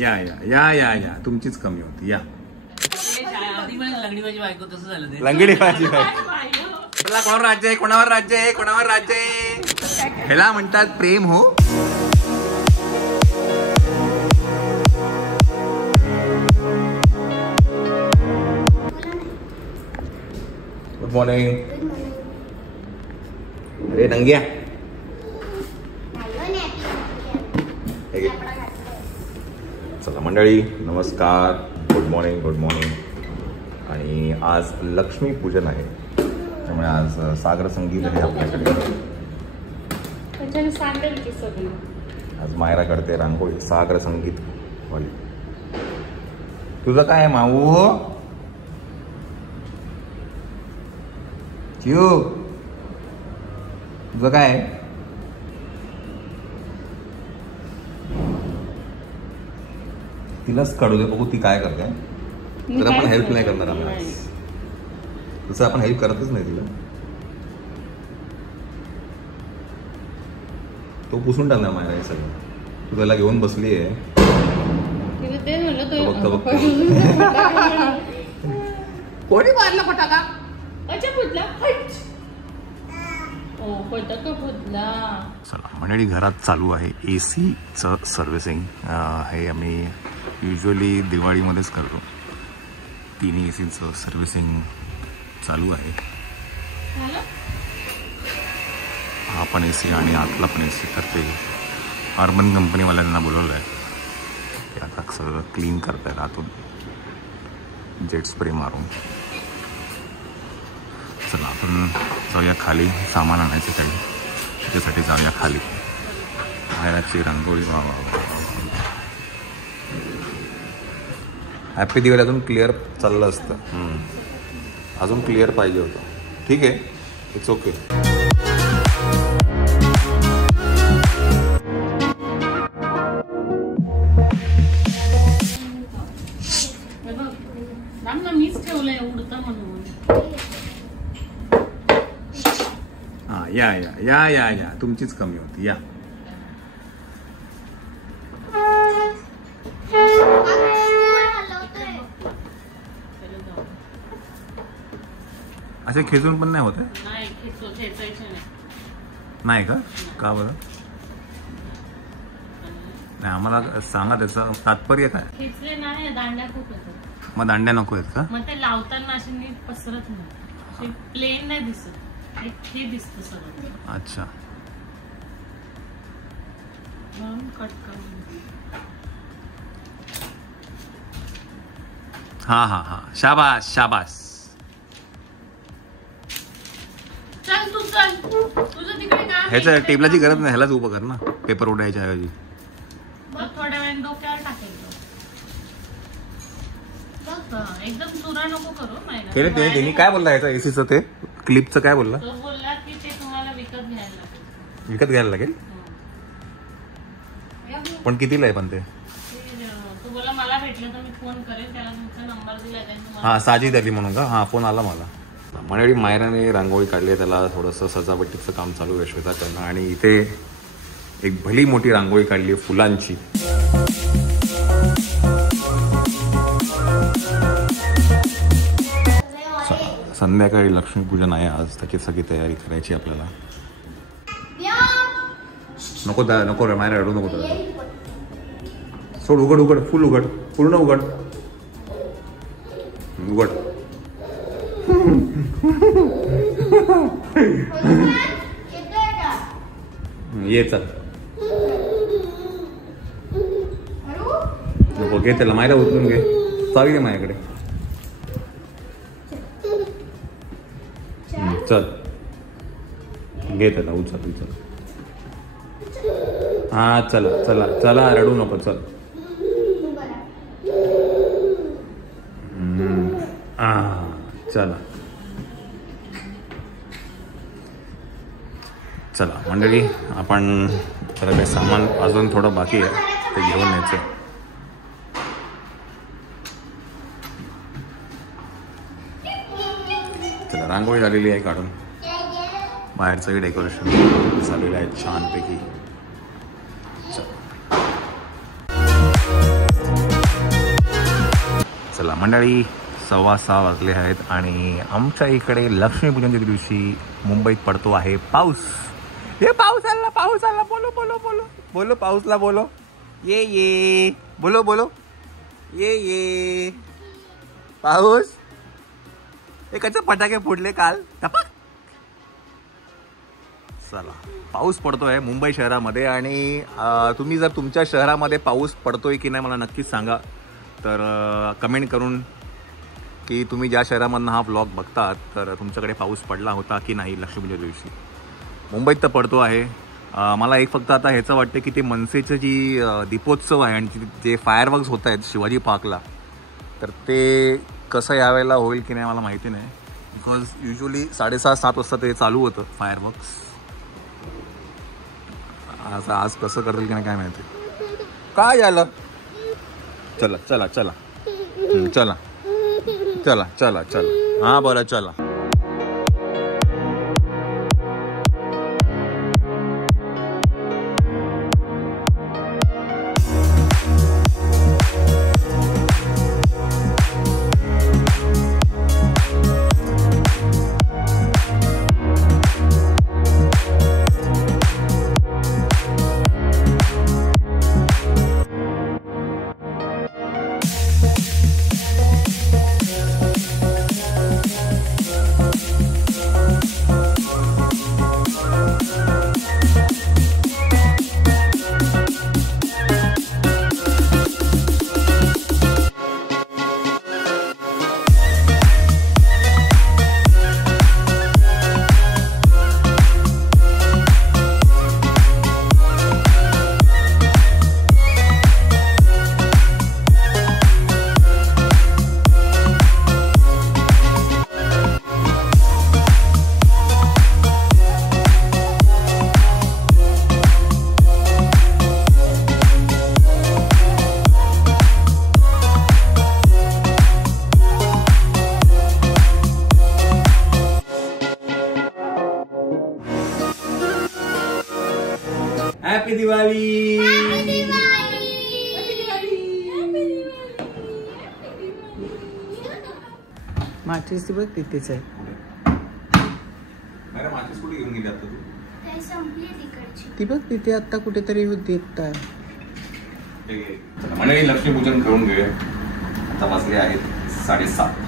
या या या या या तुमचीच कमी होती या लंगडी माझी बायको तसं झालं ते. लंगडी माझी बायको. कोणावर राज्य आहे, कोणावर राज्य आहे, कोणावर राज्य आहे, ह्याला म्हणतात प्रेम हो. Good morning. अरे नंग्या चला मंडळी नमस्कार. Good morning good morning. आणि आज लक्ष्मी पूजन आहे त्यामुळे आज सागर संगीत आहे आपल्याकडे. आज मायरा करते रांगोळी सागर संगीत वाली. तुझं काय आहे माऊ? चिऊ तुझं काय आहे? तिलाच काढू दे बघू ती काय करते. तर आपण हेल्प नाही करणार आम्ही. तसं आपण हेल्प करतच नाही तिला. तो पुसून टाकणार माझ्या हे सगळं. तू त्याला घेऊन बसली आहे. कोणी मारला फटाका? चला मंडळी घरात चालू आहे एसीचं सर्व्हिसिंग. हे आम्ही युजली दिवाळीमध्येच करतो. तिन्ही एसीचं सर्व्हिसिंग चालू आहे. हा पण एसी आणि आतला पण एसी करते. अर्बन कंपनीवाल्यांना बोलवलं आहे ते आता सगळं क्लीन करत आहेत आतून जेट स्प्रे मारून. चला आपण जाऊया खाली सामान आणायचं काही त्याच्यासाठी जाऊया खाली. बाहेरची रांगोळी वा वा वा. हॅपी दिवाळी अजून क्लिअर चाललं असतं. अजून क्लिअर पाहिजे होतं. ठीक आहे इट्स ओके. हा या या या या या तुमचीच कमी होती या. असे खेचून पण नाही होत नाही का? का बरं नाही आम्हाला सांगा त्याचं तात्पर्य काय? खेचले नाही दांड्या खूप येतात. मग दांड्या नको आहेत का? मग ते लावताना अशी नीट पसरत नाही. प्लेन नाही दिसत. हे दिसतं सगळं. अच्छा म्हणून कट करून. हा हा हा शाबास शाबास. चल तू चल तुझं तिकडे काय. ह्याच्या टेबलाची गरज नाही. ह्यालाच उभं कर ना पेपर उडायच्या ऐवजी. बघ थोड्या वेळ डोक्यावर टाकेल तो. एकदम चुरा नको करू. त्यांनी काय बोलला ह्याचं एसीचं ते क्लिपचं काय बोलला? तो बोलला की ते तुम्हाला विकत घ्यायला लागेल. विकत घ्यायला लागेल पण कितीला आहे पण ते? तो बोला मला भेटलं तर मी फोन करेन. त्याला तुमचा नंबर दिला. हा साजिद आली म्हणून का? हा फोन आला मला. मंडळी मायराने रांगोळी काढली आहे. त्याला थोडंसं सजावटीचं काम चालू आहे श्वेता करणं. आणि इथे एक भली मोठी रांगोळी काढली आहे फुलांची. संध्याकाळी लक्ष्मीपूजन आहे आज. त्याची सगळी तयारी करायची आपल्याला. नको नको मायरा रडू नको. सोड उघड उघड फुल उघड पूर्ण उघड उघड. ये चल नको घे त्याला. मायरा उचलून घे. चावी घे माझ्याकडे. चल घे त्याला उचल उचल. हा चला चला चला रडू नको चल. चला चला मंडळी आपण जरा काही सामान अजून थोडं बाकी आहे ते घेऊन यायचं. चला रांगोळी झालेली आहे काढून. बाहेरचंही डेकोरेशन झालेलं आहे छानपैकी. चला मंडळी, 6:15 वाजले आहेत आणि आमच्या इकडे लक्ष्मीपूजनच्या दिवशी मुंबईत पडतो आहे पाऊस. हे पाऊस आला, पाऊस आला. बोलो बोलो बोलो बोलो पाऊसला बोलो. ये बोलो बोलो. ये पाऊस. एकाचे फटाके फोडले काल. चला, पाऊस पडतोय मुंबई शहरामध्ये आणि तुम्ही जर तुमच्या शहरामध्ये पाऊस पडतोय की नाही मला नक्कीच सांगा. तर कमेंट करून की तुम्ही ज्या शहरामधनं हा व्लॉग बघतात तर तुमच्याकडे पाऊस पडला होता की नाही लक्ष्मीपूजन दिवशी. मुंबईत तर पडतो आहे. मला एक फक्त आता ह्याचं वाटतं की ते मनसेचं जी दीपोत्सव आहे आणि जे फायरवर्क्स होत आहेत शिवाजी पार्कला, तर ते कसं यावेळेला होईल की नाही मला माहिती नाही. बिकॉज युजली 6:30-7 वाजता ते चालू होतं फायरवर्क्स. आज कसं करतील की नाही काय माहिती. काय झालं? चला चला चला चला चला चला चला. हां बरं चला. हॅपी दिवाळी. माचीस बघ तिथेच आहे. माचीस कुठे घेऊन गेली आता तू? ती बघ तिथे आता कुठेतरी होती. मंडळी लक्ष्मीपूजन करून घेऊया. आता वाजले आहेत 7:30.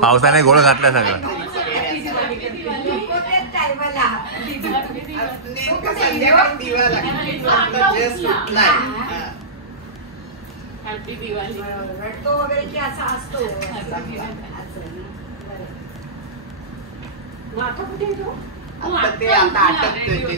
पावसाने गोळ घातला सगळं. हॅपी दिवाळी. रडतो वगैरे की असा असतो. आता कुठे येतो? ते आता आटकतोय.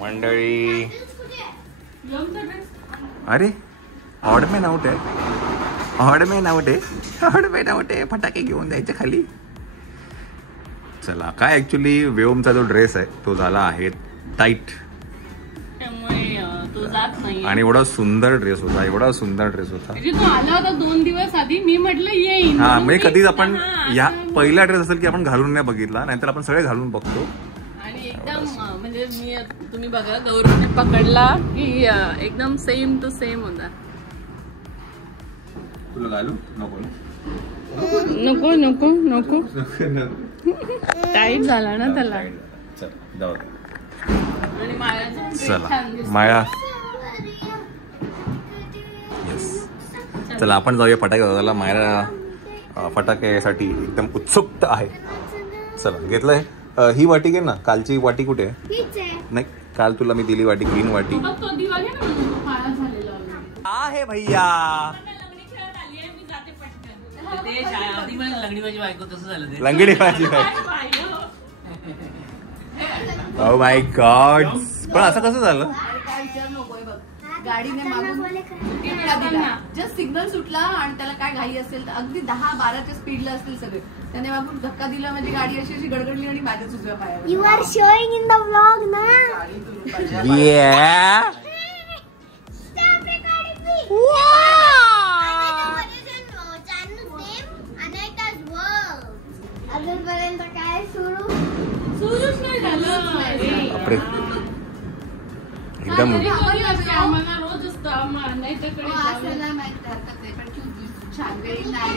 मंडळी, अरे ऑड मॅन आउट आहे. हडमे नावटे फटाके घेऊन जायचे खाली. चला काय ऍक्च्युली व्योमचा जो ड्रेस आहे तो झाला आहे टाईट त्यामुळे तो जात नाही. आणि एवढा सुंदर ड्रेस होता म्हणजे तो आला होता 2 दिवस आधी. मी म्हटलं येईन. हा म्हणजे कधीच आपण या पहिला ड्रेस असेल की आपण घालून नाही बघितला, नाहीतर आपण सगळे घालून बघतो. आणि एकदम म्हणजे मी तुम्ही बघा गौरवने पकडला की एकदम सेम टू सेम होता. तुला घालू नको नको नको टाईट झाला ना त्याला. आणि मायाचं पण चला छान दिसतं. माया येस. चला आपण जाऊया फटाके वाजवायला. माया फटाक्यासाठी एकदम उत्सुक आहे. चला घेतलंय. ही वाटी घे ना. कालची वाटी कुठे आहे? नाही काल तुला मी दिली वाटी, ग्रीन वाटी बघ, तो दिवाळी ना म्हणून तो काळा झालेला आहे भैया. लग्नी खेळत आली आहे. मी जाते पटकन. ते आधी मला लंगडी माझी बायको तसं झालं ते. लंगडी भाजी ओ माय गॉड. पण असं कसं झालं? काय विचार नकोय बघ. गाडीने मागून किती वेळा दिला. जस्ट सिग्नल सुटला आणि त्याला काय घाई असेल तर अगदी 10-12च्या स्पीडला असतील सगळे. त्याने मागून धक्का दिला म्हणजे गाडी अशी अशी गडगडली आणि माझ्याच उजव्या पायावर. You are showing in the vlog na. Yeah. Stop recording me. Wow. Channel name Anita's World. अजूनपर्यंत काय सुरूच नाही झालं. बापरे एकदम आम्हाला रोज असतं. आम्हाला नाही तर कडे असं नाही माहित हरकत नाही पण क्यूट छान वेळी नाही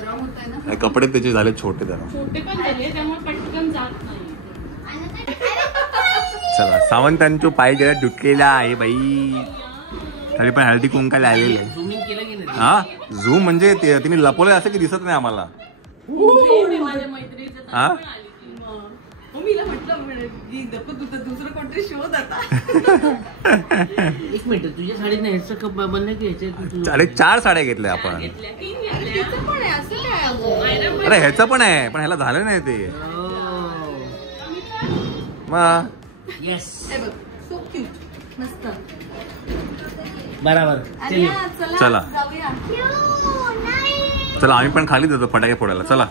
गरम होतंय ना. कपडे त्याचे झाले छोटे जरा. छोटे पण झाले त्यामुळे पटकन जात नाही. चला सावंतांचो पाय जरा तुटलेला आहे बाई. तरी पण हळदी कुंकाला आलेले आहे. झूमिंग केलं की नाही? हा झूम म्हणजे तिने लपवलंय असं की दिसत नाही आम्हाला. माझ्या मैत्रिणीचं हा? पण आली की मग. मीला म्हटलं की नको तू तर दुसरं कोणतरी शोध आता. एक मिनिट तुझ्या साडीत ह्याचं कप बनलं की ह्याच्यात अरे 4 साड्या घेतल्या आपण. घेतल्या 3 घेतल्या. तिचं पण आहे असं काय अगं? अरे ह्याचं पण आहे पण ह्याला झालं नाही ते. मग येस हे बघ सो क्यूट मस्त. बरोबर. आणि चला. जाऊया. चला आम्ही पण खाली जातो फटाके फोडायला. चला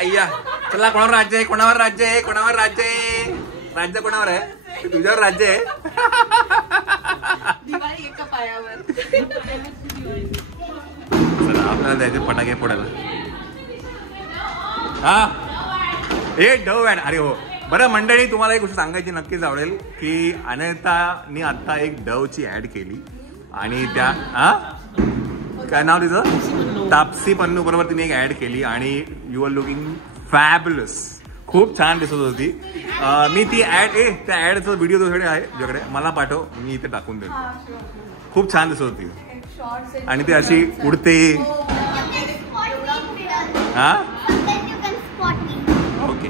अय्या चला. कोणावर राज्य आहे? कोणावर राज्य आहे? कोणावर राज्य आहे? राज्य कोणावर आहे? तुझ्यावर राज्य आहे. दिवाळी एका पायावर. चला आपल्याला जायचे फटाके फोडायला. हा हे डव बँड. अरे हो बरं मंडळी तुम्हाला एक गोष्ट सांगायची नक्कीच आवडेल की अनंतानी आता एक डवची ऍड केली आणि त्या काय नाव तिचं तापसी पन्नू बरोबर तिने एक ऍड केली आणि यू आर लुकिंग फॅब्युलस. खूप छान दिसत होती. मी ती ऍड त्या ऍडचा व्हिडिओ तुझ्याकडे आहे तुझ्याकडे मला पाठव. मी इथे टाकून देतो. खूप छान दिसत होती आणि ती अशी उडते. हा ओके.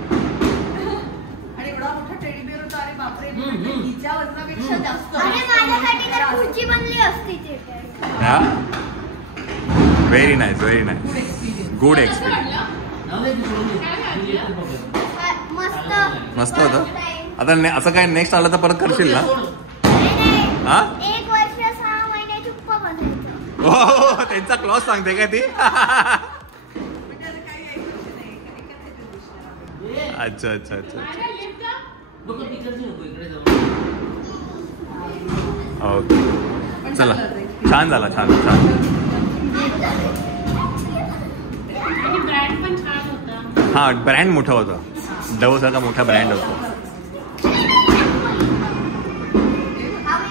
आणि एवढा मोठा टेडी बिअर होता. अरे बापरे हिच्या वजनापेक्षा जास्त. खुर्ची बनली असती हा very nice very nice. Good experience. मस्त होतं. आता असं काय नेक्स्ट आलं तर परत करशील ना? हा 1 वर्ष 6 महिने चुप्प बसायचं. हो त्यांचा क्लॉज सांगते का ती? अच्छा अच्छा अच्छा ओके. चला छान झाला. छान छान. आणि ब्रँड पण छान होता. हा ब्रँड मोठा होता. डव सारखा मोठा ब्रँड होता.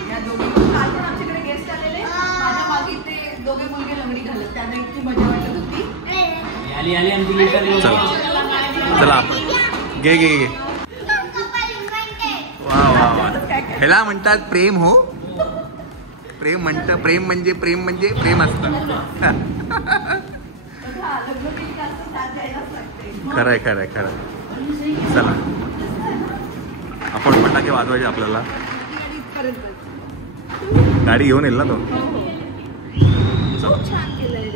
या दोघे काल पण आमच्याकडे गेस्ट आलेले. माझ्या मागे ते दोघे मुलगे लंगडी घालत. त्यांना इतकी मजा वाटत होती. आली आमची चला चला आपण घे घे घे. वा वा वा. ह्याला म्हणतात प्रेम. हो प्रेम म्हणतं. प्रेम म्हणजे प्रेम असतं. खरंय खरंय खरं. चला आपण फटाके वाजवायचे आपल्याला. गाडी घेऊन येईल ना तो. छान केलंय.